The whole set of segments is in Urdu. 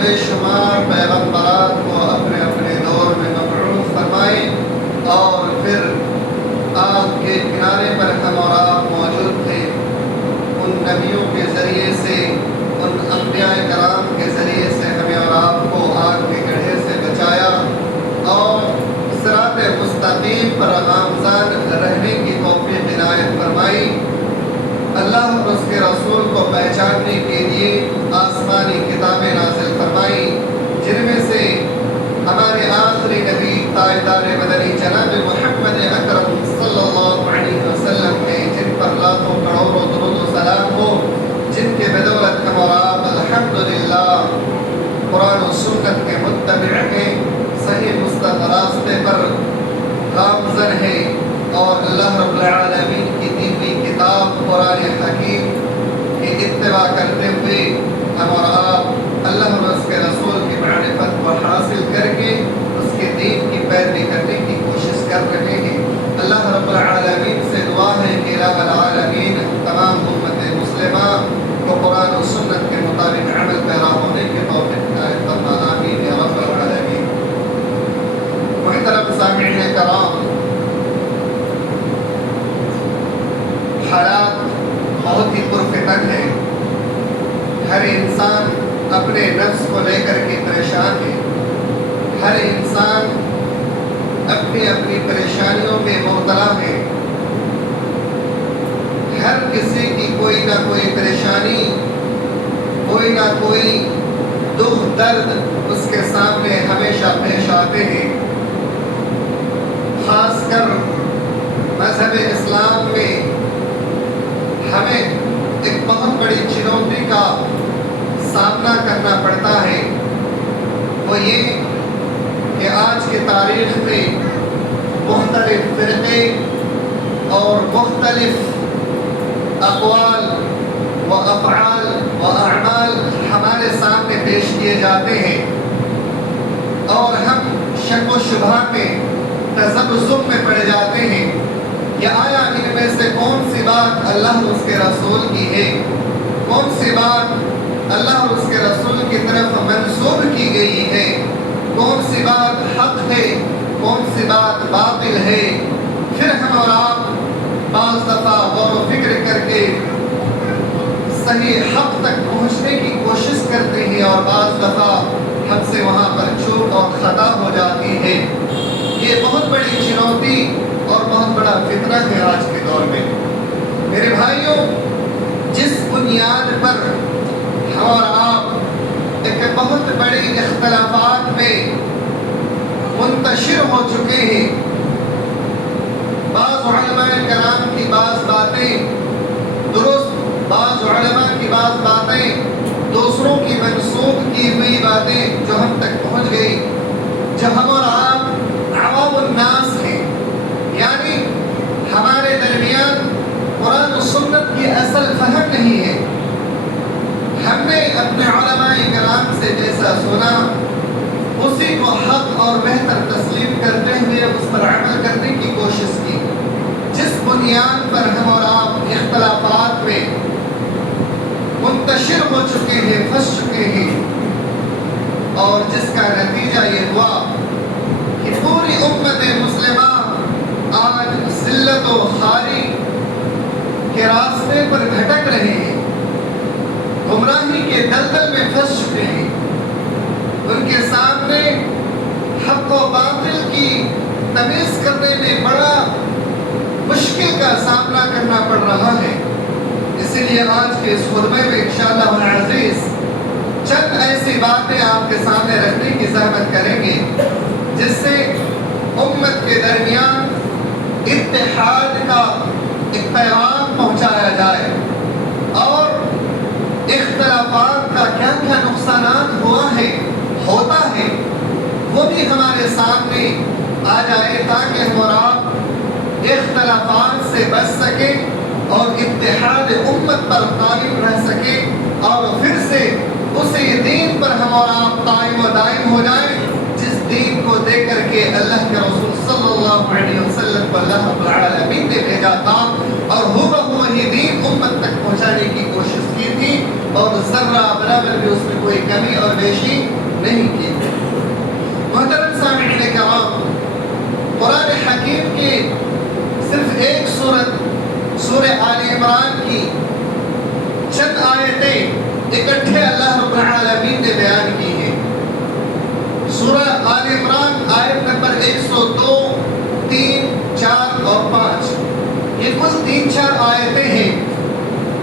بے شمار پیغمبرات کو اپنے اپنے دور میں مبعوث فرمائے، اور پھر آگ کے کنارے پر ہم اور آپ موجود تھے۔ ان نبیوں کے ذریعے سے، ان انبیاء کرام کے ذریعے سے ہمیں اور آپ کو آگ کے گڑھے سے بچایا اور صراط مستقیم پر گامزن رہنے کی توفیق عنایت فرمائی۔ اللہ اور اس کے رسول کو پہچاننے کے لیے آسمانی کتابیں نازل فرمائی، جن میں سے ہمارے آخری نبی تاجدار مدنی جناب محمد اکرم صلی اللہ علیہ وسلم ہیں، جن پر لاکھوں کروڑوں درود و سلام ہو، جن کے بدولت ہم اور آپ الحمدللہ قرآن و سنت کے متبع ہیں، صحیح مستقیم راستے پر گامزن ہیں، اور اللہ رب العالمین کی دی ہوئی کتاب قرآن حکیم کی اتباع کرتے ہوئے ہم اور آپ اللہ اور اس کے رسول کی معرفت کو حاصل کر کے اس کے دین کی پیروی کرنے کی کوشش کر رہے ہیں۔ اللہ رب العالمین سے دعا ہے کہ الہ العالمین تمام امت مسلمہ کو قرآن و سنت کے مطابق عمل پیرا ہونے کے توفیق عنایت فرما، آمین یا رب العالمین۔ محترم سامعین کرام، حالات بہت ہی پرفتن ہے، ہر انسان اپنے نفس کو لے کر کے پریشان ہے، ہر انسان اپنی اپنی پریشانیوں میں مبتلا ہے، ہر کسی کی کوئی نہ کوئی پریشانی، کوئی نہ کوئی دکھ درد اس کے سامنے ہمیشہ پیش آتے ہیں۔ خاص کر مذہب اسلام میں ہمیں ایک بہت بڑی چنوتی کا سامنا کرنا پڑتا ہے، وہ یہ کہ آج کی تاریخ میں مختلف فرقے اور مختلف اقوال و افعال و اعمال ہمارے سامنے پیش کیے جاتے ہیں، اور ہم شک و شبہ میں تذبذب میں پڑ جاتے ہیں کہ آیا ان میں سے کون سی بات اللہ اور اس کے رسول کی ہے، کون سی بات اللہ اور اس کے رسول کی طرف منسوب کی گئی ہے، کون سی بات حق ہے، کون سی بات باطل ہے۔ پھر ہم اور آپ بعض دفعہ غور و فکر کر کے صحیح حق تک پہنچنے کی کوشش کرتے ہیں، اور بعض دفعہ ہم سے وہاں پر چوک اور خطا ہو جاتی ہے۔ یہ بہت بڑی چنوتی اور بہت بڑا فتنہ ہے آج کے دور میں۔ میرے بھائیوں، جس بنیاد پر ہم اور آپ ایک بہت بڑے اختلافات میں منتشر ہو چکے ہیں، بعض علماء کرام کی بعض باتیں درست، بعض علماء کی بعض باتیں دوسروں کی منسوب کی ہوئی باتیں جو ہم تک پہنچ گئی، جب ہم اور آپ عوام الناس ہیں، یعنی ہمارے درمیان قرآن و سنت کی اصل فہم نہیں ہے، ہم نے اپنے علماء کرام سے جیسا سنا اسی کو حق اور بہتر تسلیم کرتے ہوئے اس پر عمل کرنے کی کوشش کی۔ جس بنیاد پر ہم اور آپ اختلافات میں منتشر ہو چکے ہیں، پھنس چکے ہیں، اور جس کا نتیجہ یہ ہوا کہ پوری امت مسلمہ آج ذلت و خواری کے راستے پر بھٹک رہے ہیں، گمراہی کے دلدل میں پھنس چکے ہیں، ان کے سامنے حق و باطل کی تمیز کرنے میں بڑا مشکل کا سامنا کرنا پڑ رہا ہے۔ اسی لیے آج کے اس خطبے میں انشاءاللہ العزیز چند ایسی باتیں آپ کے سامنے رکھنے کی زحمت کریں گے جس سے امت کے درمیان اتحاد کا ایک پیغام پہنچایا جائے، اور اختلافات کا کیا کیا نقصانات ہوتا ہے وہ بھی ہمارے سامنے آ جائے، تاکہ ہم اور آپ اختلافات سے بچ سکیں اور اتحاد امت پر قائم رہ سکیں، اور پھر سے اسی دین پر ہم اور آپ قائم و دائم ہو جائیں جس دین کو دے کر کے اللہ کے رسول صلی اللہ علیہ وسلم کو اللہ رب العالمین نے بھیجا تھا، اور ہو وہی دین امت تک پہنچانے کی کوشش کی تھی، اور ذرہ برابر بھی اس میں کوئی کمی اور بیشی عمران کی چند آیتیں اکٹھے اللہ رب العالمین نے بیان کی ہیں۔ سورہ آل عمران آیت نمبر 102، 3، 4 اور 5، یہ کل 3-4 آیتیں ہیں۔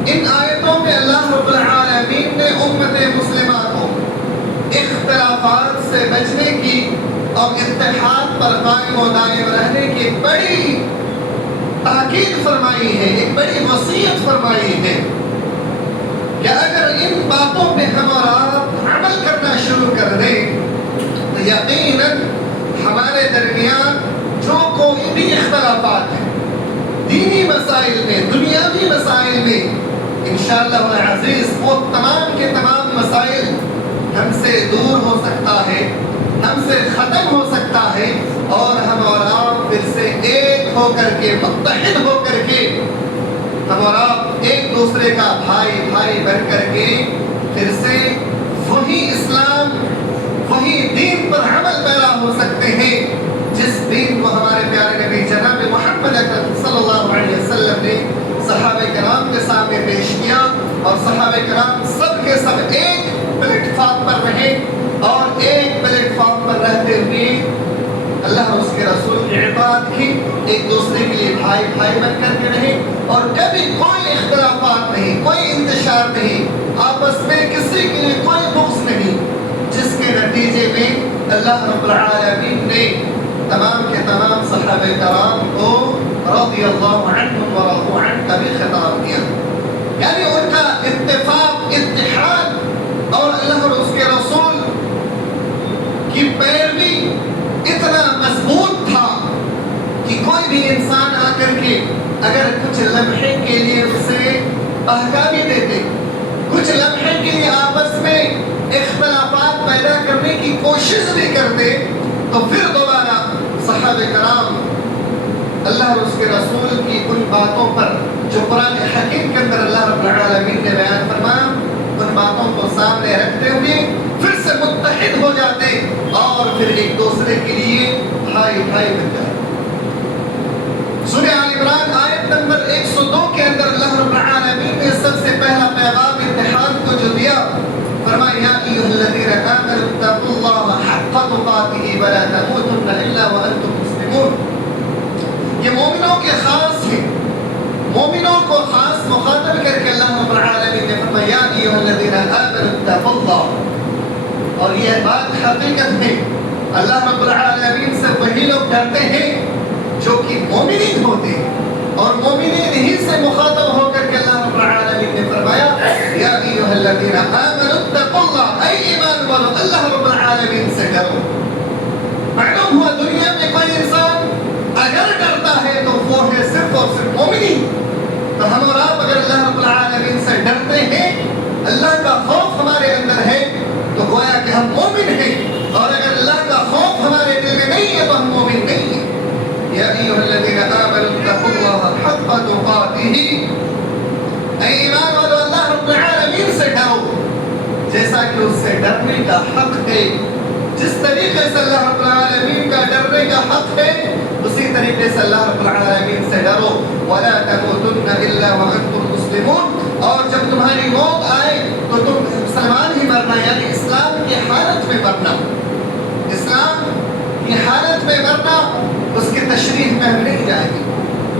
ان آیتوں میں اللہ رب العالمین نے امت مسلمہ کو اختلافات سے بچنے کی اور اتحاد پر قائم و دائم رہنے کی ایک بڑی تاکید فرمائی ہے، ایک بڑی وصیت فرمائی ہے کہ اگر ان باتوں پہ ہم اور آپ عمل کرنا شروع کر دیں تو یقیناً ہمارے درمیان جو کوئی بھی اختلافات ہیں دینی مسائل میں، دنیاوی مسائل میں، انشاءاللہ العزیز وہ تمام کے تمام مسائل ہم سے دور ہو سکتا ہے، ہم سے ختم ہو سکتا ہے، اور ہم اور آپ پھر سے ایک ہو کر کے، متحد ہو کر کے، ہم اور آپ ایک دوسرے کا بھائی بھائی بن کر کے پھر سے وہی اسلام، وہی دین پر عمل پیرا ہو سکتے ہیں جس دین کو ہمارے پیارے نبی جناب محمد اکرم صلی اللہ علیہ وسلم نے صحابہ کرام کے سامنے پیش کیا، اور صحابہ کرام سب کے سب ایک پلیٹ فارم پر رہے، اور ایک پلیٹ فارم پر رہتے ہوئے اللہ اور اس کے رسول کی عبادت کی، ایک دوسرے کے لیے بھائی بھائی بن کر کے رہے، اور کبھی کوئی اختلافات نہیں، کوئی انتشار نہیں، آپس میں کسی کے لیے کوئی بغض نہیں، جس کے نتیجے میں اللہ رب العالمین نے تمام کے تمام صحابہ کرام کو رضی اللہ عنہم ورضوا عنہ کا بھی خطاب دیا، یعنی ان کا اتفاق، اتحاد اور اللہ اور اس کے رسول کی پیروی اتنا مضبوط تھا کہ کوئی بھی انسان آ کر کے اگر کچھ لمحے کے لیے اسے بہکا بھی دیتے، کچھ لمحے کے لیے آپس میں اختلافات پیدا کرنے کی کوشش بھی کرتے، تو پھر دوبارہ صحابہ کرام اللہ اور اس کے رسول کی ان باتوں پر جو قرآن حکیم کے اندر اللہ رب العالمین نے بیان فرمایا، ان باتوں کو سامنے رکھتے ہوئے پھر سے متحد ہو جاتے اور پھر ایک دوسرے کے لیے بھائی بھائی بن جاتے۔ سورہ آل عمران آیت نمبر 102 کے اندر اللہ رب العالمین نے سب سے پہلا پیغام اتحاد کو جو دیا، فرمایا یا ایھا الذین آمنوا اتقوا اللہ حق تقاتہ ولا تموتن الا وانتم مسلمون۔ یہ مومنوں کے خاص ہیں، مومنوں کو خاص مخاطب کر کے اللہ رب العالمین نے فرمایا یا ایھا الذین آمنوا اتقوا اللہ، اور یہ بات حقیقت میں اللہ رب العالمین سے وہی لوگ ڈرتے ہیں جو کہ مومنین ہوتے ہیں، اور مومنین ہی سے مخاطب ہو کر کے اللہ رب العالمین نے فرمایا یا ایھا الذین آمنوا اتقوا اللہ، اے ایمان والو اللہ رب العالمین سے ڈرو۔ معلوم ہوا دنیا میں کوئی انسان اگر ڈرتا ہے تو وہ ہے صرف اور صرف مومنین، تو ہم اور آپ اگر اللہ رب العالمین سے ڈرتے ہیں، اللہ کا خوف ہمارے اندر ہے، تو گویا کہ ہم مومن ہیں، اور اگر اللہ کا خوف ہمارے دل میں نہیں ہے تو ہم مومن نہیں ہیں۔ یا ایھا الذین آمنوا اتقوا اللہ حق تقاتہ، اے ایمان والو اللہ رب العالمین سے ڈرو جیسا کہ اس سے ڈرنے کا حق ہے، جس طریقے سے اللہ رب العالمین کا ڈرنے کا حق ہے اسی طریقے سے اللہ رب العالمین سے ڈرو۔ ولا تموتن الا وانتم مسلمون، اور جب تمہاری موت آئے تو تم مسلمان ہی مرنا، یعنی اسلام کی حالت میں مرنا، اسلام کی حالت میں مرنا، اس کی تشریح میں ہم نہیں جائیں گے،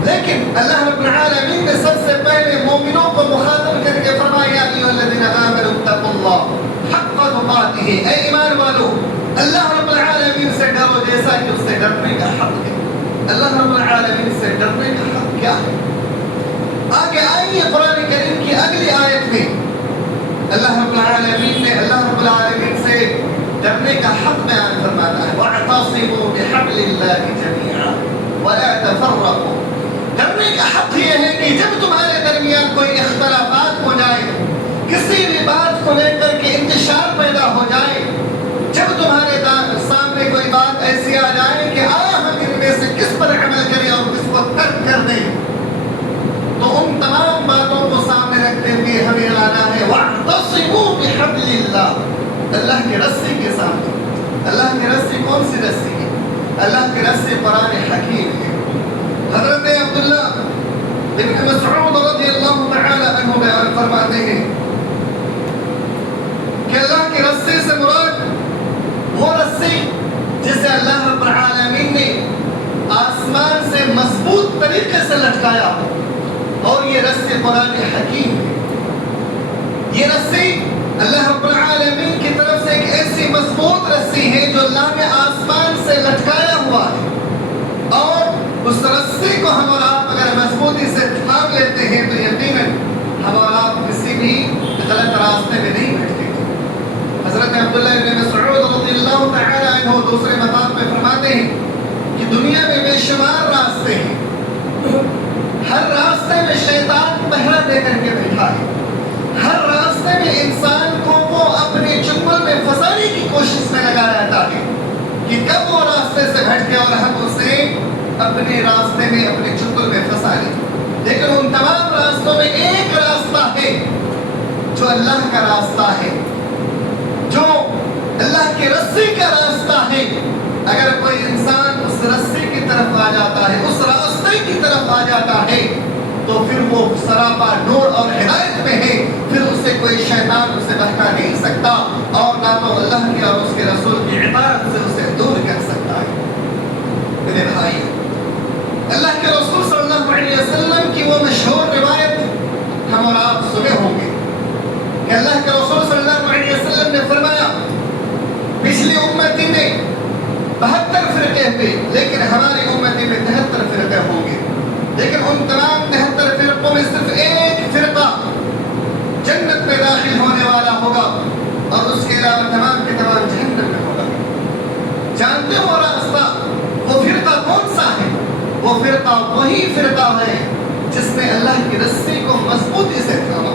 لیکن اللہ رب العالمین نے سب سے پہلے مومنوں کو مخاطب کر کے فرمایا یا ایھا الذین آمنوا اتقوا اللہ حق تقاتہ، اے ایمان والو اللہ رب العالمین سے ڈرو جیسا کہ اس سے ڈرنے کا حق ہے۔ اللہ رب العالمین سے ڈرنے کا حق کیا ہے؟ آگے آئیے قرآن کریم کی اگلی آیت میں اللہ رب العالمین نے اللہ رب العالمین سے ڈرنے کا حق بیان فرماتا ہے وَاعْتَصِمُوا بِحَبْلِ اللَّهِ جَمِيعًا وَلَا تَفَرَّقُوا۔ ڈرنے کا حق یہ ہے کہ جب تمہارے درمیان کوئی اختلافات ہو جائے، کسی بھی بات کو لے کر کے انتشار پیدا ہو جائے، جب تمہارے سامنے کوئی بات ایسی آ جائے کہ آیا ہم ان میں سے کس پر عمل کریں اور کس کو ترک کر دیں، تو ان تمام باتوں کو سامنے رکھتے ہوئے ہمیں لانا ہے وَاعْتَصِمُوا بِحَبْلِ اللَّهِ، اللہ کی رسی کے سامنے۔ اللہ کی رسی کون سی رسی ہے؟ اللہ کی رسی قرآن حکیم ہے۔ حضرت عبداللہ ابن مسعود رضی اللہ تعالی عنہ بیان فرماتے ہیں کہ اللہ کے رسے سے مراد وہ رسی جسے اللہ رب العالمین نے آسمان سے مضبوط طریقے سے لٹکایا، اور یہ رسی قرآن حکیم ہے۔ یہ رسی اللہ رب العالمین کی طرف سے ایک ایسی مضبوط رسی ہے جو اللہ نے آسمان سے لٹکایا ہوا ہے، اور اس رسی کو ہم اور آپ اگر مضبوطی سے تھام لیتے ہیں تو یقیناً ہم اور آپ کسی بھی غلط راستے میں نہیں بھٹکیں گے۔ حضرت عبداللہ ابن مسعود رضی اللہ تعالی عنہ دوسرے مقام پہ فرماتے ہیں کہ دنیا میں بے شمار راستے ہیں، ہر راستے میں شیطان پہرا دے کر کے بیٹھا ہے، ہر راستے میں انسان کو وہ اپنے چنگل میں پھنسانے کی کوشش میں لگا رہتا ہے کہ کب وہ راستے سے بھٹکے اور ہم اسے اپنے راستے میں اپنے چنگل میں پھنسا لیں۔ لیکن ان تمام راستوں میں ایک راستہ ہے جو اللہ کا راستہ ہے، جو اللہ کی رسی کا راستہ ہے۔ اگر کوئی انسان اس رسی کی طرف آ جاتا ہے، اس راستے کی طرف آ جاتا ہے، تو پھر وہ سراپا نور اور ہدایت میں ہے، پھر اسے کوئی شیطان اسے بہکا نہیں سکتا، اور نہ تو اللہ کی اور اس کے رسول کی اطاعت سے اسے دور کر سکتا ہے۔ میرے بھائی، اللہ کے رسول صلی اللہ علیہ وسلم کی وہ مشہور روایت ہم اور آپ سنے ہوں گے کہ اللہ کے رسول صلی اللہ علیہ وسلم نے فرمایا پچھلی امتی میں 72 فرقے ہوئے، لیکن ہماری امتی میں 73 فرقے ہوں گے، لیکن ان تمام 73 فرقوں میں صرف ایک فرقہ جنت میں داخل ہونے والا ہوگا، اور اس کے علاوہ تمام کے تمام جہنم میں ہوگا۔ جانتے ہو راستہ وہ فرقہ کون سا ہے؟ وہ فرقہ وہی فرقہ ہے جس نے اللہ کی رسی کو مضبوطی سے تھاما۔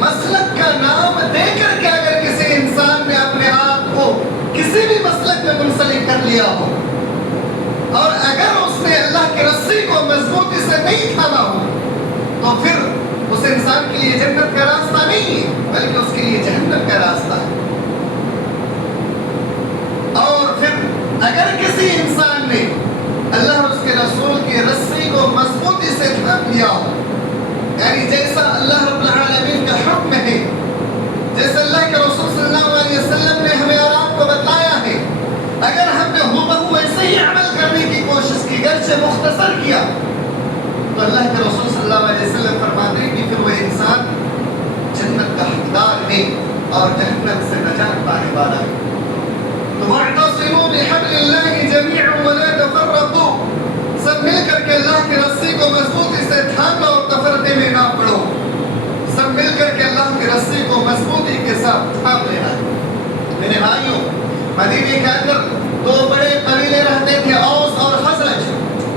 مسلک کا نام دے کر کے اگر کسی انسان نے اپنے آپ کو کسی بھی مسلک میں منسلک کر لیا ہو، اور اگر اس نے اللہ کی رسی کو مضبوطی سے نہیں تھاما ہو، تو پھر اس انسان کے لیے جنت کا راستہ نہیں ہے، بلکہ اس کے لیے جہنم کا راستہ ہے۔ اور پھر اگر کسی انسان نے اللہ اور اس کے رسول کی رسی کو مضبوطی سے تھام لیا ہو، یعنی جیسا اللہ رب العالمین کا حکم ہے، جیسے اللہ کے رسول صلی اللہ علیہ وسلم نے ہمیں اور آپ کو بتایا ہے، اگر ہم نے ہو ایسے ہی عمل کرنے کی کوشش کی، گرچہ مختصر کیا، تو اللہ کے رسول صلی اللہ علیہ وسلم فرماتے ہیں کہ پھر وہ انسان جنت کا حقدار ہے اور جہنم سے نجات پانے والا ہے۔ تو وَاعْتَصِمُوا بِحَبْلِ اللَّهِ جَمِيعًا وَلَا تَفَرَّقُوا، سب مل کر کے اللہ کی رسی کو مضبوطی سے تھام لو اور تفرقے میں نہ پڑو۔ سب مل کر کے اللہ کی رسی کو مضبوطی کے ساتھ تھام لینا ہے۔ میرے بھائیوں، مدینے کے اندر 2 بڑے قبیلے رہتے تھے، اوس اور خزرج۔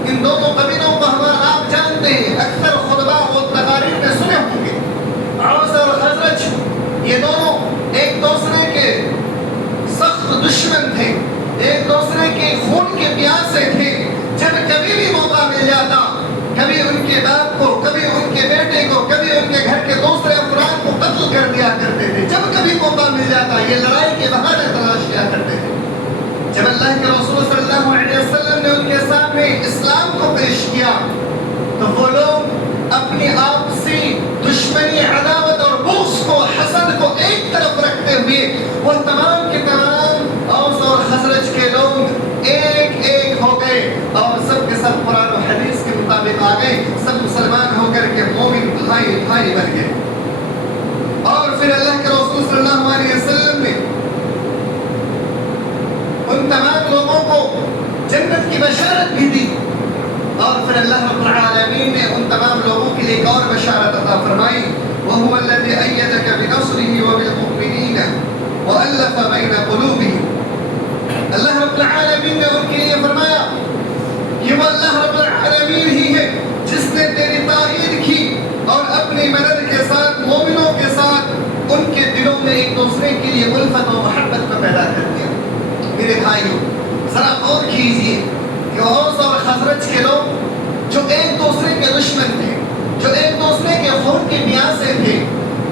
ان دونوں قبیلوں کو ہمارا آپ جانتے ہیں، اکثر خطبہ و تقاریر میں سنے ہوں گے۔ اوس اور خزرج یہ دونوں ایک دوسرے کے سخت دشمن تھے، ایک دوسرے کے خون کے پیاسے تھے۔ جب کبھی بھی موقع مل جاتا، کبھی ان کے باپ کو، کبھی ان کے بیٹے کو، کبھی ان کے گھر کے دوسرے افراد کو قتل کر دیا کرتے تھے۔ جب کبھی موقع مل جاتا یہ لڑائی کے بہانے تلاش کیا کرتے تھے۔ جب اللہ کے رسول صلی اللہ علیہ وسلم نے ان کے سامنے اسلام کو پیش کیا، تو وہ لوگ اپنی آپسی دشمنی، عداوت اور بغض کو، حسد کو ایک طرف رکھتے ہوئے وہ تمام کے تمام اوس اور خزرج کے لوگ ایک ایک ہو گئے، اور سب کے سب قرآن و حدیث کے مطابق آ گئے، سب مسلمان ہو کر کے مومن بھائی بھائی بن گئے۔ اور پھر اللہ کے رسول صلی اللہ علیہ وسلم نے ان تمام لوگوں کو جنت کی بشارت بھی دی، اور پھر اللہ رب العالمین نے ان تمام لوگوں کے لیے ایک اور بشارت عطا فرمائی، وَهُوَ الَّذِي أَيَّدَكَ بِنَصْرِهِ وَبِالْمُؤْمِنِينَ وَأَلَّفَ بَيْنَ قُلُوبِهِمْ۔ اللہ رب العالمین نے ان کے لیے فرمایا، یہ وہ اللہ رب العالمین ہی ہے جس نے تیری تائید کی اور اپنی مدد کے ساتھ مومنوں کے ساتھ ان کے دلوں میں ایک دوسرے کے لیے الفت و محبت کو پیدا کر دیا۔ میرے بھائیوں، ذرا غور کیجئے کہ اوس اور خزرج کے لوگ جو ایک دوسرے کے دشمن تھے، جو ایک دوسرے کے خون کے پیاسے تھے،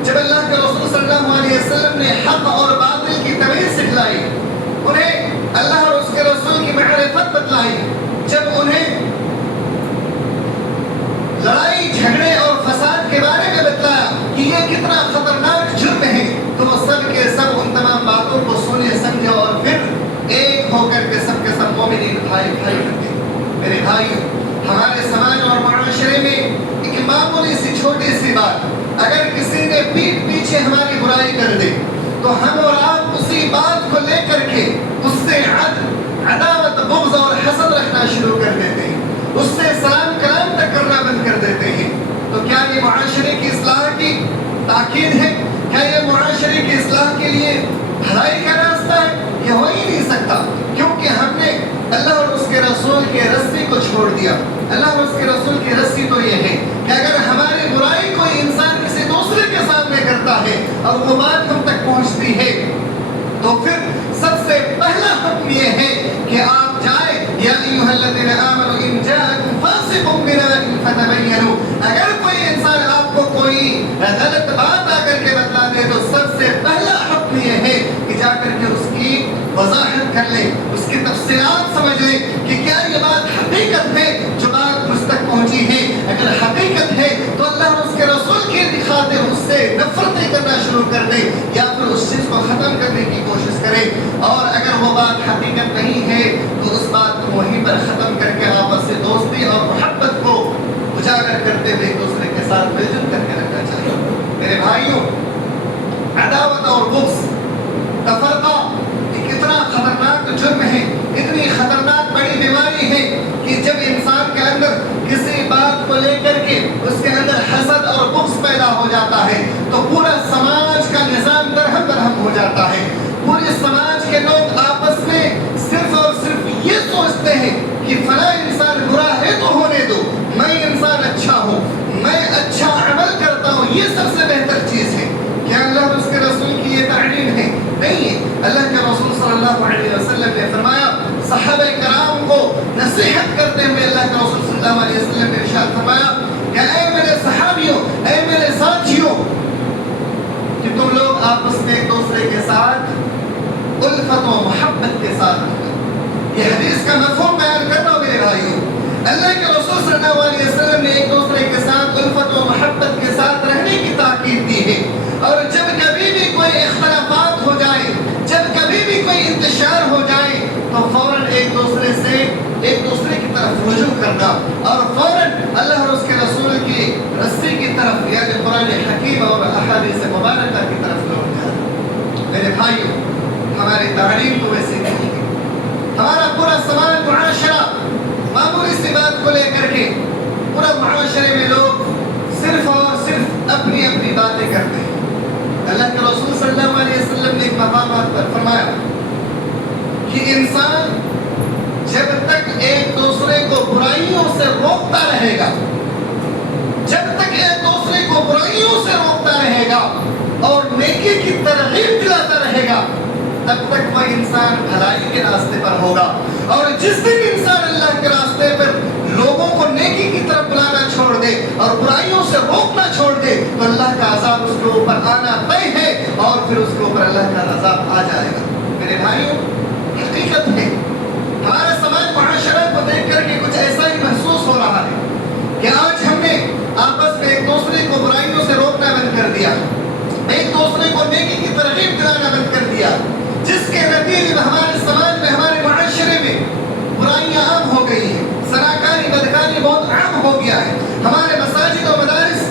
جب اللہ کے رسول صلی اللہ علیہ وسلم نے حق اور باطل کی تمیز سکھلائی، انہیں اللہ اور اس کے رسول کی معرفت بتلائی، جب انہیں لڑائی جھگڑے اور فساد کے بارے میں بتلایا کہ یہ کتنا خطرناک جرم ہے، تو وہ سب کے سب ان تمام باتوں کو سنے سمجھے اور پھر ایک ہو کر کے سب مومنین بھائی بھائی کرتے۔ میرے بھائیو، ہمارے سماج اور معاشرے میں ایک معمولی سی چھوٹی سی بات اگر کسی نے پیٹھ پیچھے ہماری برائی کر دے تو ہم اور آپ اسی بات کو لے کر کے اس سے عداوت بغض اور حسد رکھنا شروع کر دیتے ہیں، اس سے سلام کلام تک کرنا بند کر دیتے ہیں۔ تو کیا یہ معاشرے کی اصلاح کی تاکید ہے؟ کیا یہ معاشرے کی اصلاح کے لیے بھلائی کا راستہ ہے؟ یہ ہو ہی نہیں سکتا، کیونکہ ہم نے اللہ اور اس کے رسول کے رسی کو چھوڑ دیا۔ اللہ اور اس کے رسول کی رسی تو یہ ہے کہ اگر ہماری برائی کوئی انسان کسی دوسرے کے سامنے کرتا ہے اور وہ بات ہم تک پہنچتی ہے تو پھر سب سے پہلا حکم یہ ہے کہ آپ جائیں، یا ایھا الذین آمنوا ان جاءکم فاسق بنبأ فتبینوا، اگر کوئی انسان آپ کو کوئی غلط بات آ کر کے بتلا دے تو سب سے پہلا حکم یہ ہے کہ جا کر کے اس کی وضاحت کر لیں، اس کی تفصیلات سمجھ لیں کہ کیا یہ بات حقیقت ہے جو بات مجھ تک پہنچی ہے۔ اگر حقیقت ہے تو اللہ اور اس کے رسول کی خاطر اس سے نفرتیں کرنا شروع کر دیں یا پھر اس چیز کو ختم کرنے کی کوشش کریں، اور اگر وہ بات حقیقت نہیں ہے تو اس بات کو وہیں پر ختم کر کے آپس سے دوستی اور محبت کو اجاگر کرتے ہوئے ایک دوسرے کے ساتھ مل جل کر کے رکھنا چاہیے۔ میرے بھائیوں، عداوت اور بغض، تفرقہ ایک اتنا خطرناک جرم ہے، اتنی خطرناک بڑی بیماری ہے کہ جب انسان کے اندر کسی بات کو لے کر کے اس کے اندر حسد اور بغض پیدا ہو جاتا ہے تو پورا سماج کا نظام درہم برہم ہو جاتا ہے۔ پورے سماج کے لوگ آپس میں صرف اور صرف یہ سوچتے ہیں کہ فلاں انسان برا ہے تو ہونے دو، میں انسان اچھا ہوں، میں اچھا عمل کرتا ہوں، یہ سب سے بہتر چیز ہے۔ کیا اللہ اور اس کے رسول کی یہ تعلیم ہے؟ نہیں ہے۔ اللہ کے رسول صلی اللہ علیہ وسلم نے فرمایا، صحابہ کرام کو نصیحت کرتے ہوئے اللہ کے رسول صلی اللہ علیہ وسلم نے ارشاد فرمایا کہ اے میرے صحابیوں، اے میرے ساتھیوں، کہ تم لوگ آپس میں ایک دوسرے کے ساتھ الفت و محبت کے ساتھ رہو۔ یہ حدیث کا مفہوم بیان کر رہا ہوں میرے بھائیوں۔ اللہ کے رسول صلی اللہ علیہ وسلم نے ایک دوسرے کے ساتھ الفت و محبت کے ساتھ رہنے کی تاکید دی ہے، اور جب کبھی بھی کوئی اختلافات ہو جائے، جب کبھی بھی کوئی انتشار ہو جائے تو فوراً ایک دوسرے کی طرف رجوع کرنا اور فوراً اللہ اور اس کے رسول کی رسی کی طرف یعنی قرآن حکیم اور احادیث مبارکہ کی طرف لوٹ جانا۔ میرے بھائیوں، ہماری تعلیم تو ویسی نہیں ہے۔ ہمارا پورا سماج معاشرہ معمولی سی بات کو لے کر کے پورا معاشرے میں لوگ صرف اور صرف اپنی اپنی باتیں کرتے ہیں۔ اللہ کے رسول صلی اللہ علیہ وسلم نے ایک مقامات پر فرمایا کہ انسان جب تک ایک دوسرے کو برائیوں سے روکتا رہے گا، جب تک ایک دوسرے کو برائیوں سے روکتا رہے گا اور نیکی کی ترغیب دلاتا رہے گا، تب تک وہ انسان بھلائی کے راستے پر ہوگا۔ اور جس دن انسان اللہ کے راستے پر لوگوں کو نیکی کی طرف بلانا چھوڑ دے اور برائیوں سے روکنا چھوڑ دے تو اللہ کا عذاب اس کے اوپر آنا طے ہے، اور پھر اس کے اوپر اللہ کا عذاب آ جائے گا۔ میرے بھائیوں، حقیقت ہے ہمارا سماج معاشرہ کو دیکھ کر کے کچھ ایسا ہی محسوس ہو رہا ہے کہ آج ہم نے آپس میں ایک دوسرے کو برائیوں سے روکنا بند کر دیا، ایک دوسرے کو نیکی کی ترغیب دلانا بند کر دیا، جس کے نتیجے میں ہمارے سماج میں، ہمارے معاشرے میں برائیاں عام ہو گئی ہیں، زناکاری بدکاری بہت عام ہو گیا ہے۔ ہمارے مساجد و مدارس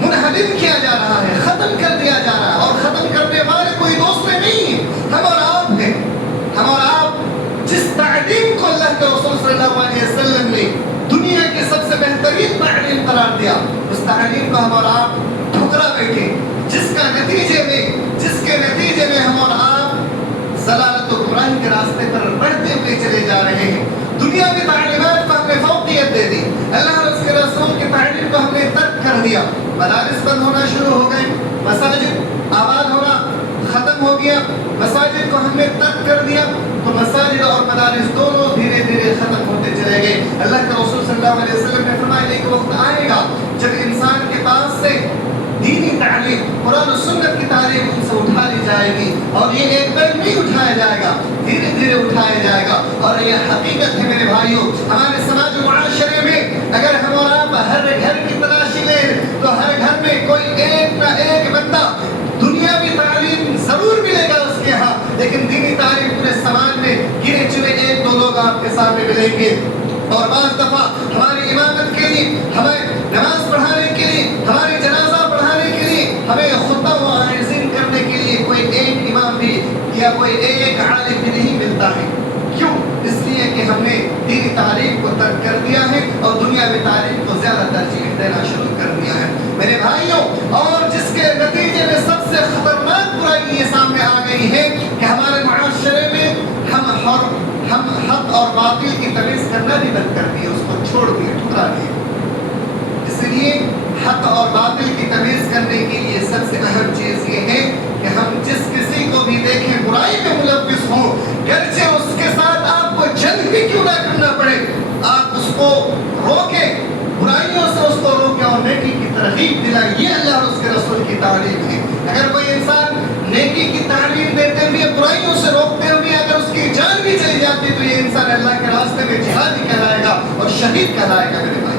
منہدم کیا جا رہا ہے، ختم کر دیا جا رہا ہے، اور ختم کرنے والے کوئی دوسرے نہیں ہیں، ہم اور آپ ہیں۔ ہم اور آپ جس تعلیم کو اللہ کے رسول صلی اللہ علیہ وسلم نے دنیا کے سب سے بہترین تعلیم قرار دیا، اس تعلیم کو ہم اور آپ ٹھکرا بیٹھے، جس کے نتیجے میں ہم اور آپ ضلالت و گمراہی کے راستے پر بڑھتے ہوئے چلے جا رہے ہیں۔ دنیاوی تعلیمات کو ہم نے فوقیت دے دی، اللہ اور اس کے رسول کی تعلیم کو ہم نے ترک کر دیا، مدارس بند ہونا شروع ہو گئے، مساجد آباد ہونا ختم ہو گیا، مساجد کو ہم نے ترک کر دیا تو مساجد اور مدارس دونوں دھیرے دھیرے ختم ہوتے چلے گئے۔ اللہ کے رسول صلی اللہ علیہ وسلم نے فرمایا ایک وقت آئے گا جب انسان کے پاس سے دینی تعلیم، قرآن و سنت کی تعلیم ان سے اٹھا لی جائے گی، اور یہ ایک بار نہیں اٹھایا جائے گا، دھیرے دھیرے اٹھایا جائے گا۔ اور یہ حقیقت ہے میرے بھائیوں، ہمارے سماج و معاشرے میں اگر ہم اور آپ ہر گھر کی لیں گے. اور بعض دفعہ ہماری امامت کے لیے، ہمیں نماز پڑھانے کے لیے، ہماری جنازہ پڑھانے کے لیے، ہمیں خطبہ واعظین کرنے کے لیے کوئی ایک امام بھی یا کوئی ایک عالم بھی نہیں ملتا ہے. کیوں؟ اس لیے کہ ہم نے دینی تعلیم کو ترک کر دیا ہے اور دنیاوی تعلیم کو زیادہ ترجیح دینا شروع کر دیا ہے میرے بھائیوں. اور جس کے نتیجے میں سب سے خطرناک برائی یہ سامنے آ گئی ہے کہ ہمارے معاشرے میں ہم حق اور باطل کی تمیز کرنا بھی بند کر دیے، اس کو چھوڑ دیے، ٹھکرا دیے. اس لیے حق اور باطل کی تمیز کرنے کے لیے سب سے اہم چیز یہ ہے کہ ہم جس کسی کو بھی دیکھیں برائی میں ملوث ہوں، گرچہ اس کے ساتھ آپ کو جنگ بھی کیوں نہ کرنا پڑے، آپ اس کو روکیں، برائیوں سے اس کو روکیں اور نیکی کی ترغیب دلائیں. یہ اللہ اور اس کے رسول کی تعلیم ہے. اگر کوئی انسان نیکی کی تعلیم دیتے ہوئے برائیوں سے روکتے ہوئے اگر اس کی جان بھی چلی جاتی تو یہ انسان اللہ کے راستے میں جہادی کہلائے گا اور شہید کہلائے گا. میرے بھائی،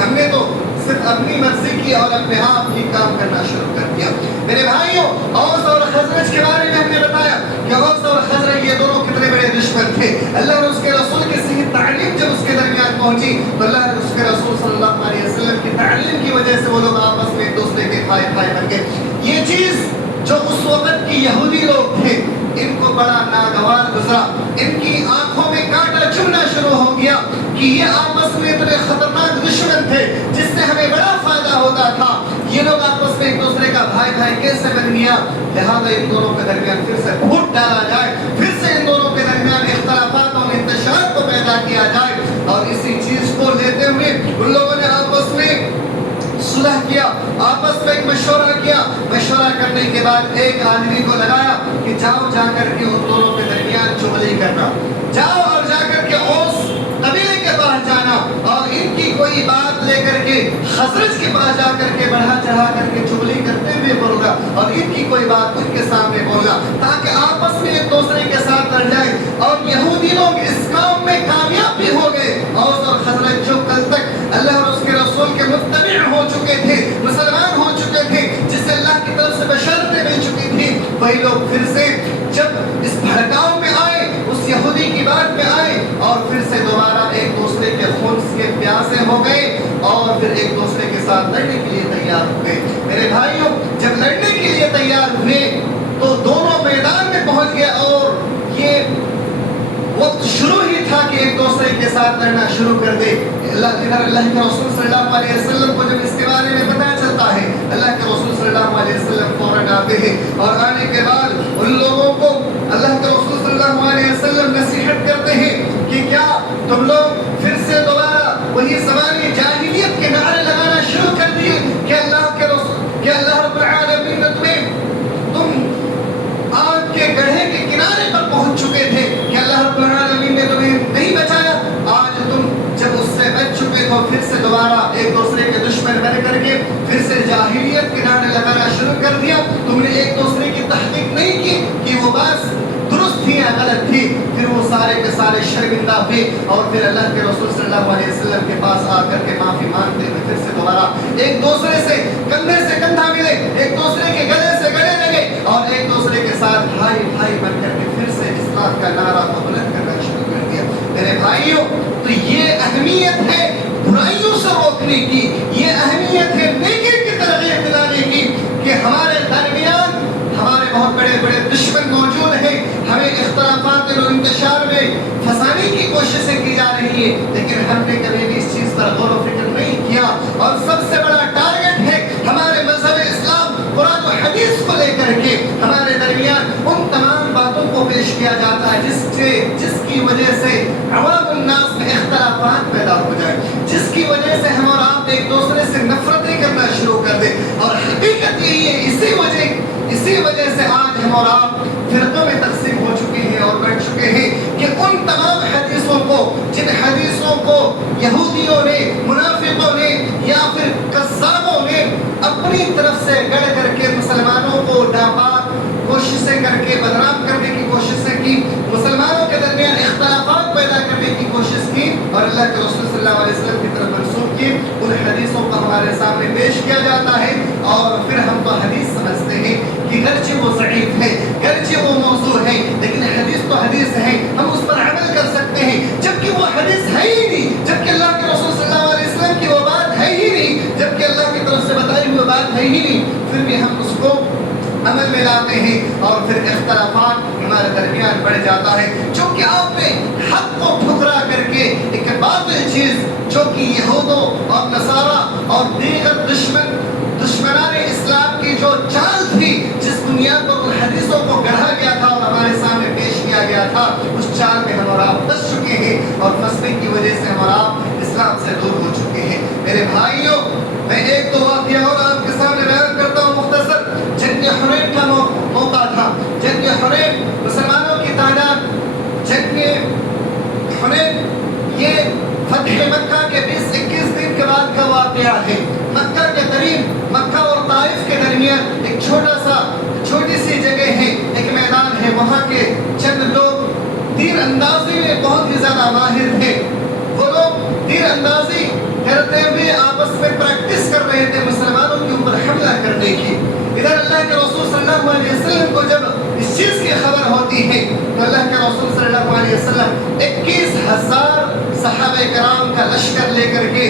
ہم نے تو صرف اپنی مرضی کی اور اپنے آپ کی کام کرنا شروع کر دیا. میرے بھائیوں، اوس اور خزرج کے بارے میں ہم نے بتایا کہ اوس اور خزرج یہ دونوں کتنے بڑے دشمن تھے. اللہ اور اس کے رسول کی صحیح تعلیم جب اس کے درمیان پہنچی تو اللہ اور اس کے رسول صلی اللہ علیہ وسلم کی تعلیم کی وجہ سے وہ لوگ آپس میں ایک دوسرے کے بھائی بن گئے. یہ چیز جو اس وقت کی یہودی لوگ تھے ان کو بڑا ناگوار گزرا. ان کی آنکھوں میں کانٹا چبھنا شروع ہو گیا کہ یہ آپس میں اتنے خطرناک دشمن تھے جس سے ہمیں بڑا فائدہ ہوتا تھا، یہ لوگ آپس میں ایک دوسرے کا بھائی کیسے بن گیا. لہٰذا ان دونوں کے درمیان پھر سے پھوٹ ڈالا جائے، پھر سے ان دونوں کے درمیان اختلافات اور انتشار کو پیدا کیا جائے. اور اسی چیز کو لیتے ہوئے ان لوگوں نے آپس میں صلح کیا، آپس میں ایک مشورہ کیا. مشورہ کرنے کے بعد ایک آدمی کو لگایا کہ جاؤ جا کر کے ان دونوں کے درمیان چغلی کرنا، جاؤ اور جا کر کے اوس قبیلے کے پاس جانا اور ان کی کوئی بات لے کر کے خزرج کے پاس جا کر کے بڑھا چڑھا کر کے چغلی کرتے ہوئے بولنا اور ان کی کوئی بات ان کے سامنے بولنا تاکہ آپس میں ایک دوسرے کے ساتھ لڑ جائیں. اور یہودی لوگ اس کام میں کامیاب بھی ہو گئے. اوس اور خزرج جو کل تک اللہ اور اس کے رسول کے متبع ہو چکے تھے، مسلمان ہو چکے تھے، جس سے اللہ کی طرف سے بشارتیں مل چکی تھی، وہی لوگ پھر سے جب اس بھڑکاؤ میں آئے، اس یہودی کی بات میں آئے اور پھر سے دوبارہ ایک دوسرے کے خون کے پیاسے ہو گئے اور پھر ایک دوسرے کے ساتھ لڑنے کے لیے تیار ہو گئے. میرے بھائیوں، جب لڑنے کے لیے تیار ہوئے تو دونوں میدان میں پہنچ گئے اور یہ وقت شروع ہی تھا کہ ایک دوسرے کے ساتھ لڑنا شروع کر دے. اللہ کے رسول صلی اللہ علیہ وسلم کو جب اس کے بارے میں پتہ چلتا ہے، اللہ کے رسول صلی اللہ علیہ وسلم فوراً آتے ہیں اور آنے کے بعد ان لوگوں کو اللہ کے رسول صلی اللہ علیہ وسلم نصیحت کرتے ہیں کہ کیا تم لوگ پھر سے دوبارہ وہی زمانے جاہلیت کے نعرے لگانا شروع کر دیے کہ اللہ کے رسول، کہ اللہ رب العالمین نے تم آگ کے گڑھے کے کنارے پر پہنچ چکے تھے کہ اللہ رب العالمین نے تمہیں نہیں بچایا. آج تم جب اس سے بچ چکے تو پھر سے دوبارہ ایک دوسرے کے دشمن بن کر کے پھر سے جاہلیت کے نعرے لگانا شروع کر دیا. تم نے ایک دوسرے کی تحقیق نہیں کی کہ وہ بات درست تھی یا غلط تھی. پھر وہ سارے کے سارے شرمندہ ہوئے اور پھر اللہ کے رسول صلی اللہ علیہ وسلم کے پاس آ کر کے معافی مانگتے ہوئے پھر سے دوبارہ ایک دوسرے سے کندھے سے کندھا ملے، ایک دوسرے کے گلے سے گلے لگے اور ایک دوسرے کے ساتھ بھائی بن کر کے پھر سے اصلاح کا نعرہ بلند کرنا شروع کر دیا. میرے بھائیوں، تو یہ اہمیت ہے برائیوں سے روکنے کی، یہ اہمیت ہے نیکی کی ترغیب دلانے کی کہ ہمارے درمیان ہمارے بہت بڑے بڑے دشمن موجود ہیں، ہمیں اختلافات اور انتشار میں پھنسانے کی کوششیں کی جا رہی ہیں، لیکن ہم نے کبھی بھی اس چیز پر غور و فکر نہیں کیا. اور سب سے بڑا ٹارگٹ ہے ہمارے مذہب اسلام قرآن و حدیث کو لے کر کے ہمارے درمیان ان تمام باتوں کو پیش کیا جاتا ہے جس کی وجہ سے عوام الناس میں اختلافات پیدا ہو جائے، جس کی وجہ سے ہم اور آپ ایک دوسرے سے نفرتیں کرنا شروع کر دیں. اور حقیقت یہی ہے، اسی وجہ سے آج ہم اور آپ فرقوں میں تقسیم ہو چکے ہیں اور بڑھ چکے ہیں کہ ان تمام حدیثوں کو، جن حدیثوں کو یہودیوں نے، منافقوں نے یا پھر قذابوں نے اپنی طرف سے گڑھ کر کے مسلمانوں کو ناپاک کوششیں کر کے بدنام کرنے کی کوششیں کی، مسلمانوں کے درمیان اختلافات پیدا کرنے کی کوشش کی اور اللہ کے رسول صلی اللہ علیہ وسلم کی طرف منسوخ کی. ان حدیثوں کو ہمارے سامنے پیش کیا جاتا ہے اور پھر ہم تو حدیث سمجھتے ہیں کہ گرچہ وہ ضعیف ہے، گرچہ وہ موضوع ہے، لیکن حدیث تو حدیث ہے، ہم اس پر عمل کر سکتے ہیں. اختلافات ہمارے درمیان بڑھ جاتا ہے، چونکہ آپ نے حق کو ٹھکرا کر کے ایک باطل چیز جو کہ یہودوں اور نصارہ اور دیگر دشمنان اسلام کی جو چال تھی، جس بنیاد پر ان حدیثوں کو گڑھا گیا تھا اور ہمارے سامنے پیش کیا گیا تھا، اس چال میں ہم اور آپ پھنس چکے ہیں، اور پھنسنے کی وجہ سے ہم اور آپ اسلام سے دور ہو چکے ہیں۔ میرے بھائیوں، میں ایک دو واقعہ اور آپ کے سامنے بیان کرتا ہوں مختصر۔ جنگ حنین کا موقع تھا۔ جنگ حنین، مسلمانوں کی تعداد، جنگ حنین یہ فتح مکہ کے 20-21 دن کے بعد کا واقعہ ہے۔ مکہ کے قریب، مکہ اور طائف کے درمیان ایک چھوٹی سی جگہ ہے، ایک میدان ہے، وہاں کے چند لوگ تیر اندازی میں بہت ہی زیادہ ماہر تھے۔ وہ لوگ تیر اندازی کرتے ہوئے آپس میں پریکٹس کر رہے تھے مسلمانوں کے اوپر حملہ کرنے کی۔ ادھر اللہ کے رسول صلی اللہ علیہ وسلم کو جب اس چیز کی خبر ہوتی ہے تو اللہ کے رسول صلی اللہ علیہ وسلم 21,000 صحابہ کرام کا لشکر لے کر کے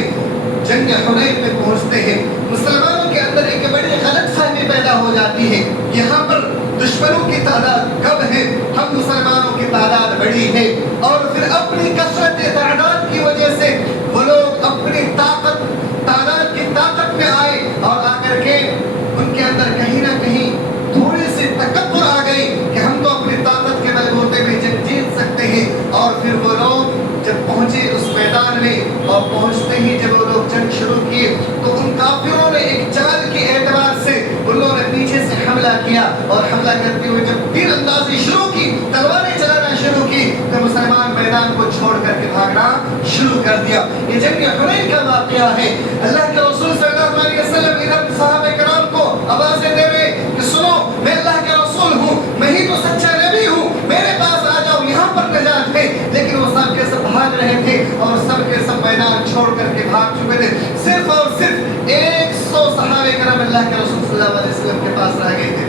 جنگ حنین میں پہنچتے ہیں۔ مسلمانوں کے اندر ایک بڑی غلط فہمی پیدا ہو جاتی ہے، یہاں پر دشمنوں کی تعداد کم ہے، ہم مسلمانوں کی تعداد بڑی ہے، اور پھر اپنی کثرت تعداد کی وجہ سے وہ لوگ اپنی تعداد کی طاقت میں آئے، اور آ کر کے ان کے اندر کہیں نہ کہیں تھوڑی سی تکبر آ گئی کہ ہم تو اپنی طاقت کے بلبوتے میں جنگ جیت سکتے ہیں۔ اور پھر وہ لوگ جب پہنچے اس میدان میں، اور پہنچتے ہی جب وہ لوگ جنگ شروع کیے تو ان کافروں نے ایک چال کے اعتبار سے انہوں نے پیچھے سے حملہ کیا، اور حملہ کرتے ہوئے جب تیر اندازی شروع کی، تلواریں چلانا شروع کی، تو مسلمان میدان کو چھوڑ کر کے بھاگنا شروع کر دیا۔ یہ جنگ حنین کا واقعہ ہے۔ اللہ کے رسول صلی اللہ علیہ وسلم ادھر صحابہ کرام کو آوازیں دے رہے کہ سنو، میں اللہ کے رسول ہوں، میں ہی تو سچا نبی ہوں، میرے پاس آ جاؤ، یہاں پر نجات ہے۔ لیکن وہ سب کے سب بھاگ رہے تھے، اور سب کے سب میدان چھوڑ کر کے بھاگ چکے تھے۔ صرف اور صرف 100 صحابہ کرام اللہ کے رسول صلی اللہ علیہ وسلم کے پاس رہ گئے تھے۔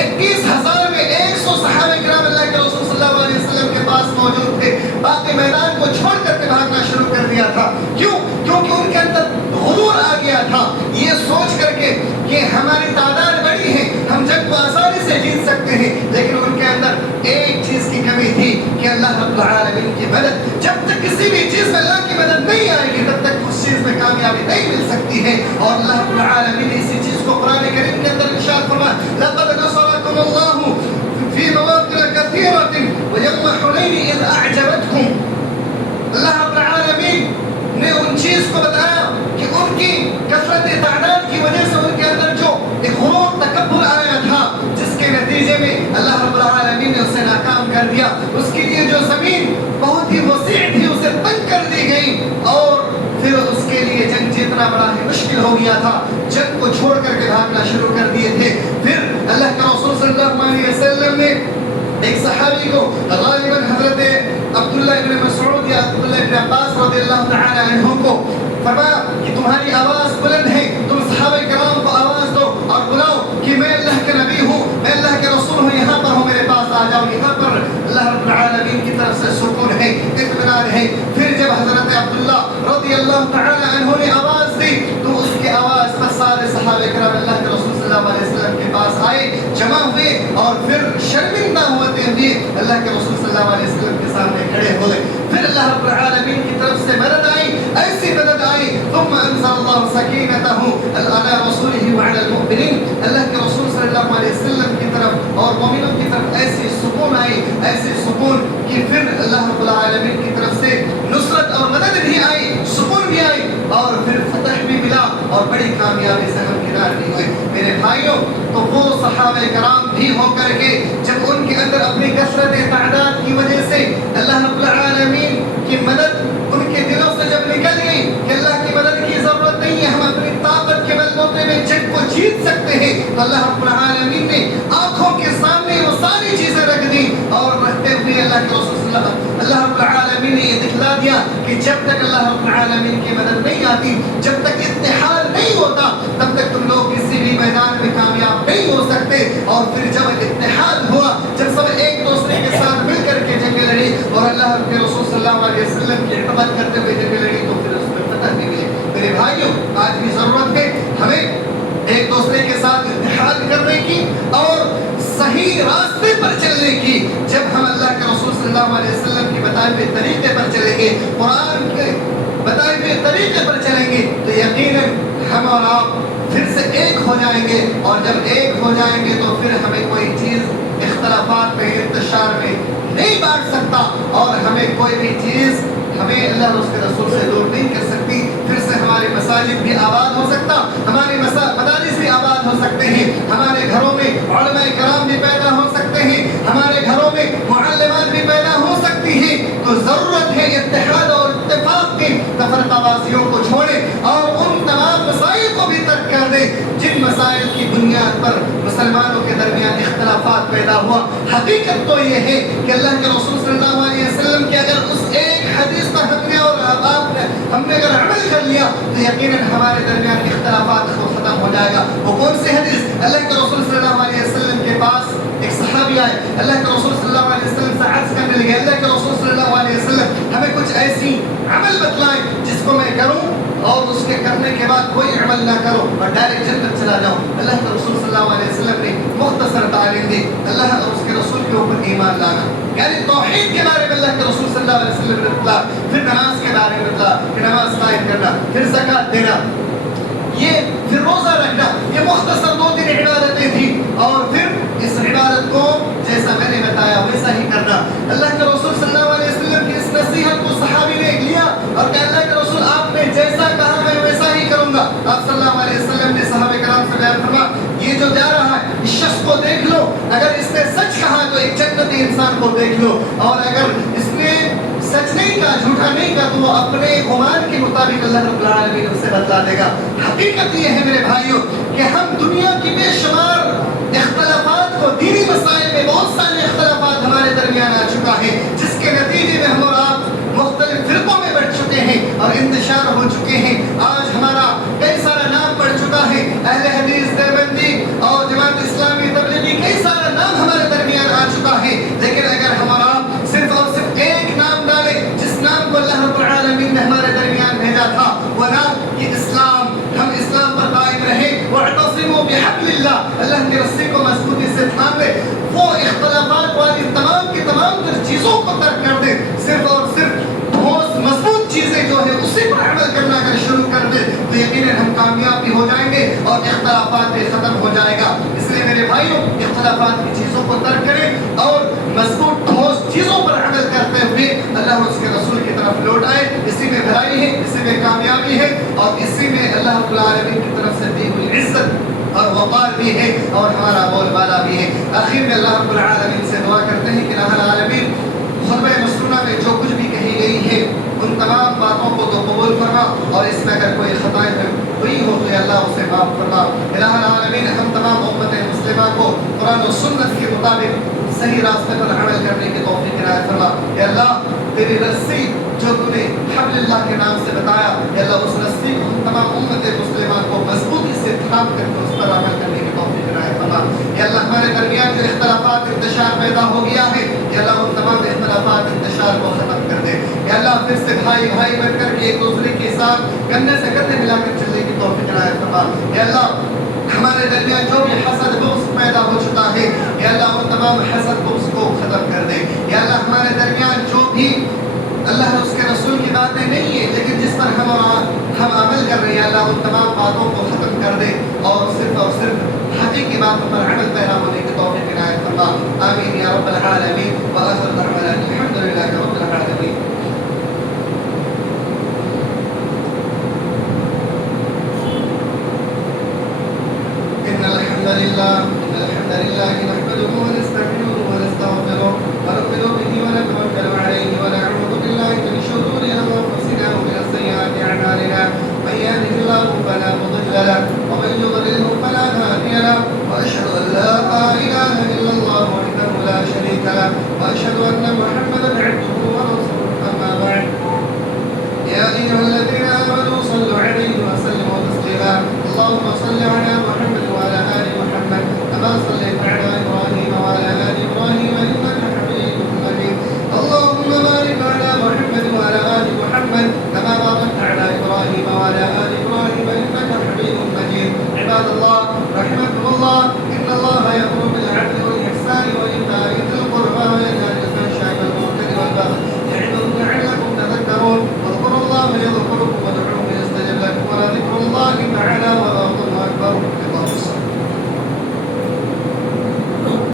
21,000 میں 100 صحابہ کرام اللہ کے رسول صلی اللہ علیہ وسلم کے پاس موجود تھے، باقی میدان کو چھوڑ کر کے بھاگنا شروع کر دیا تھا۔ کیوں؟ کیونکہ ان کے اندر غرور آ گیا تھا، یہ سوچ کر کے کہ ہماری تعداد بڑی ہے، ہم جنگ کو آسانی سے جیت سکتے ہیں۔ لیکن ان کے اندر ایک چیز کی کمی تھی کہ اللہ رب العالمین کی مدد، جب تک کسی بھی چیز میں اللہ کی مدد نہیں آئے گی تب تک اس چیز میں کامیابی نہیں مل سکتی ہے۔ اور اللہ رب العالمین نے اسی چیز کو قرآن کریم کے اندر ارشاد فرمایا، لقد نصرکم اللہ فی مواطن کثیرۃ ویوم حنین اذ اعجبتکم۔ اللہ رب العالمین نے ان چیز کو بتایا کہ ان کی کثرت تعداد کی وجہ سے ان کے اندر جو ایک غرور تکبر آیا تھا، جس کے نتیجے میں اللہ رب العالمین نے اسے ناکام کر دیا۔ اس کے لیے جو زمین بہت ہی وسیع تھی اسے تنگ کر دی گئی، اور پھر اس کے لیے جنگ جیتنا بڑا ہی مشکل ہو گیا تھا۔ جنگ کو چھوڑ کر کے بھاگنا شروع کر دیے تھے۔ پھر اللہ کے رسول صلی اللہ علیہ وسلم نے ایک صحابی کو، غالباً حضرت عبداللہ ابن مسعود یا عبداللہ ابن عباس رضی اللہ تعالی عنہ کو فرمایا کہ تمہاری آواز بلند ہے، تم صحابہ کرام کو آواز دو اور بلاؤ کہ میں اللہ کے نبی ہوں، میں اللہ کے رسول ہوں، یہاں پر ہوں، میرے پاس آ جاؤ۔ یہاں پر اللہ رب العالمین کی طرف سے سکون ہے، اطمینان ہے۔ پھر جب حضرت عبداللہ رضی اللہ تعالی عنہ نے آواز دی تو اس کی آواز پر سارے صحابہ کرام اللہ کے رسول صلی اللہ علیہ وسلم کے پاس آئے، جمع ہوئے، اور پھر شرمندہ ہوتے ہوئے اللہ کے رسول صلی اللہ علیہ وسلم کے سامنے کھڑے ہوئے۔ پھر اللہ رب العالمین کی طرف سے مدد آئی، ایسی مدد آئی، ثم انزل اللہ سکینتہ علی رسولہ وعلی المؤمنین۔ اللہ کے رسول صلی اللہ علیہ وسلم کی طرف اور مومنوں کی طرف ایسی سکون آئی، ایسی سکون کہ پھر اللہ رب العالمین کی طرف سے نصرت اور مدد بھی آئی، سکون بھی آئی، اور پھر فتح بھی ملا، اور بڑی کامیابی سے ہمکنار بھی ہوئے۔ میرے بھائیوں، تو وہ صحابہ کرام بھی ہو کر کے جب ان کے اندر اپنی کثرت تعداد کی وجہ سے اللہ رب العالمین کی مدد ان کے دلوں سے جب نکل گئی کہ اللہ کی مدد کی ضرورت نہیں ہے، ہم اپنی طاقت کے بلبوتے میں جنگ کو جیت سکتے ہیں، تو اللہ رب العالمین نے آنکھوں کے سامنے وہ ساری چیزیں رکھ دی، اور رکھتے ہوئے اللہ کے رسول صلی اللہ رب العالمین نے یہ دکھلا دیا کہ جب تک اللہ رب العالمین کی مدد نہیں آتی، جب تک اتحاد نہیں ہوتا، تب تک تم لوگ کسی بھی میدان میں کامیاب نہیں ہو سکتے۔ اور پھر جب اتحاد ہوا، جب سب ایک دوسرے کے ساتھ مل کر کے جنگ لڑی اور اللہ کے رسول صلی اللہ علیہ وسلم کی اطاعت کرتے ہوئے جنگ لڑی، تو پھر اس میں فتح بھی ملی۔ میرے بھائیوں، آج بھی ضرورت ہے ہمیں ایک دوسرے کے ساتھ اتحاد کرنے کی اور صحیح راستے پر قرآن کے بتائے ہوئے طریقے پر چلیں گے تو یقیناً ہم اور آپ پھر سے ایک ہو جائیں گے، اور جب ایک ہو جائیں گے تو پھر ہمیں کوئی چیز اختلافات میں انتشار میں نہیں بانٹ سکتا، اور ہمیں کوئی بھی چیز ہمیں اللہ اور اس کے رسول سے دور نہیں کر سکتی۔ پھر سے ہمارے مساجد بھی آباد ہو سکتا، ہمارے مدارس بھی آباد ہو سکتے ہیں، ہمارے گھروں میں علماء کرام بھی پیدا ہو سکتے ہیں، ہمارے گھروں میں معلمات بھی پیدا ہو سکتی ہیں۔ تو ضرورت ہے اتحاد اور اتفاق کی، تفرقہ بازیوں کو چھوڑیں اور ان تمام مسائل کو بھی ترک کر دیں جن مسائل کی بنیاد پر مسلمانوں کے درمیان اختلافات پیدا ہوا۔ حقیقت تو یہ ہے کہ اللہ کے رسول صلی اللہ علیہ وسلم کی اگر اس ایک حدیث پر ہم نے اگر عمل کر لیا تو یقیناً ہمارے درمیان اختلافات کو ختم ہو جائے گا۔ وہ کون سی حدیث؟ اللہ کے رسول صلی اللہ علیہ وسلم کے پاس ایک صحابی آئے، اللہ کے رسول صلی اللہ علیہ وسلم سے عرض کرنے لگے، اللہ کے رسول صلی اللہ علیہ وسلم ہمیں کچھ ایسی عمل بتلائیں جس کو میں کروں اور اس کے کرنے کے بعد کوئی عمل نہ کرو اور ڈائریکٹ جنت چلا جاؤں۔ اللہ کے رسول صلی اللہ علیہ وسلم نے مختصر تعلیم دی، اللہ اور اس کے رسول کے اوپر ایمان لانا، یعنی توحید کے بارے میں اللہ کے رسول صلی اللہ علیہ وسلم نے بتلا، پھر نماز کے بارے میں بتلا کہ نماز قائم کرنا، پھر زکوٰۃ دینا، پھر روزہ رکھنا، یہ مختصر 2-3 عبادتیں تھیں، اور پھر اس عبادت کو جیسا میں نے بتایا ویسا ہی کرنا۔ اللہ کے رسول صلی اللہ علیہ وسلم کی اس نصیحت کو صحابی نے لیا اور کہ اللہ کے رسول آپ نے جیسا کہا میں ویسا ہی کروں گا۔ آپ صلی اللہ علیہ وسلم نے صحابہ کرام سے بیان فرمایا، یہ جو جا رہا ہے اس شخص کو دیکھ لو، اگر اس نے سچ کہا تو ایک جنتی انسان کو دیکھ لو، اور اگر اس نے سچ نہیں کہا، جھوٹا نہیں کہا، تو وہ اپنے گمان کے مطابق اللہ رب العالمین اسے بدلا دے گا۔ حقیقت یہ ہے میرے بھائیوں کہ ہم دنیا کی بے شمار اختلافات کو، دینی مسائل میں بہت سارے اختلافات ہمارے درمیان آ چکا ہے، جس کے نتیجے میں ہم اور آپ مختلف فرقوں میں بڑھ چکے ہیں اور انتشار ہو چکے ہیں۔ آج ہمارا کئی سارا نام پڑ چکا ہے، اہل حدیث، دیوبندی اور جماعت اسلامی، تبلیغی، کئی سارا نام ہمارے درمیان آ چکا ہے، لیکن اگر ہم اور آپ صرف اور صرف ایک نام ڈالیں جس نام کو اللہ رب العالمین نے ہمارے درمیان بھیجا تھا، وہ نام یہ اسلام، ہم اسلام پر قائم رہیں، وَاعْتَصِمُوا بِحَبْلِ اللَّهِ، اللہ کی رسی کو مضبوطی سے تھام لیں، وہ اختلافات والی تمام کی تمام چیزوں کو ترک کر دیں، صرف اور صرف ٹھوس مضبوط چیزیں جو ہے اسی پر عمل کرنا اگر شروع کر دیں تو یقیناً ہم کامیاب بھی ہو جائیں گے اور اختلافات بھی ختم ہو جائے گا۔ اس لیے میرے بھائیوں اختلافات کی چیزوں کو ترک کریں اور مضبوط ٹھوس چیزوں پر عمل کرتے ہوئے اللہ اور اس کے رسول کی طرف لوٹ آئے۔ اسی میں بھلائی ہے، اسی میں کامیابی ہے، اور اسی میں اللہ رب العالمین کی طرف سے دی ہوئی عزت اور وقار بھی ہے اور ہمارا بول بالا بھی ہے۔ آخر میں اللہ رب العالمین سے دعا کرتے ہیں کہ الہ العالمین خطبہ مسنونہ میں جو کچھ بھی کہی گئی ہے ان تمام باتوں کو تو قبول فرما، اور اس میں اگر کوئی خطائیں ہوئی ہو تو اللہ اسے معاف فرما۔ الہ العالمین ہم تمام امت مسلمہ کو قرآن و سنت کے مطابق صحیح راستے پر عمل کرنے کی توفیق عنایت فرما۔ یا اللہ تیری رسی جو تو نے حبل اللہ کے نام سے بتایا، یا اللہ اس رسی کو ہم تمام امت مسلمہ کو مضبوطی سے تھام کر کے اس پر عمل کرنے کی توفیق عنایت فرما۔ یا اللہ ہمارے درمیان جو اختلافات انتشار پیدا ہو گیا ہے، یا اللہ ان تمام اختلافات انتشار کو ختم کر دے۔ یا اللہ پھر سے بھائی بھائی بن کر کے ایک دوسرے کے ساتھ کندھے سے کندھے ملا کر چلنے کی توفیق عنایت فرما۔ یا اللہ ہمارے درمیان جو بھی حسد بغض پیدا ہو چکا ہے، یا اللہ ان تمام حسد بغض کو ختم کر دے۔ یا اللہ ہمارے درمیان جو بھی اللہ اور اس کے رسول کی باتیں نہیں ہیں لیکن جس پر ہم عمل کر رہے ہیں، اللہ ان تمام باتوں کو ختم کر دے اور صرف حقیقی باتوں پر عمل پیدا ہونے کی توفیق عنایت فرما۔ آمین یا رب العالمین۔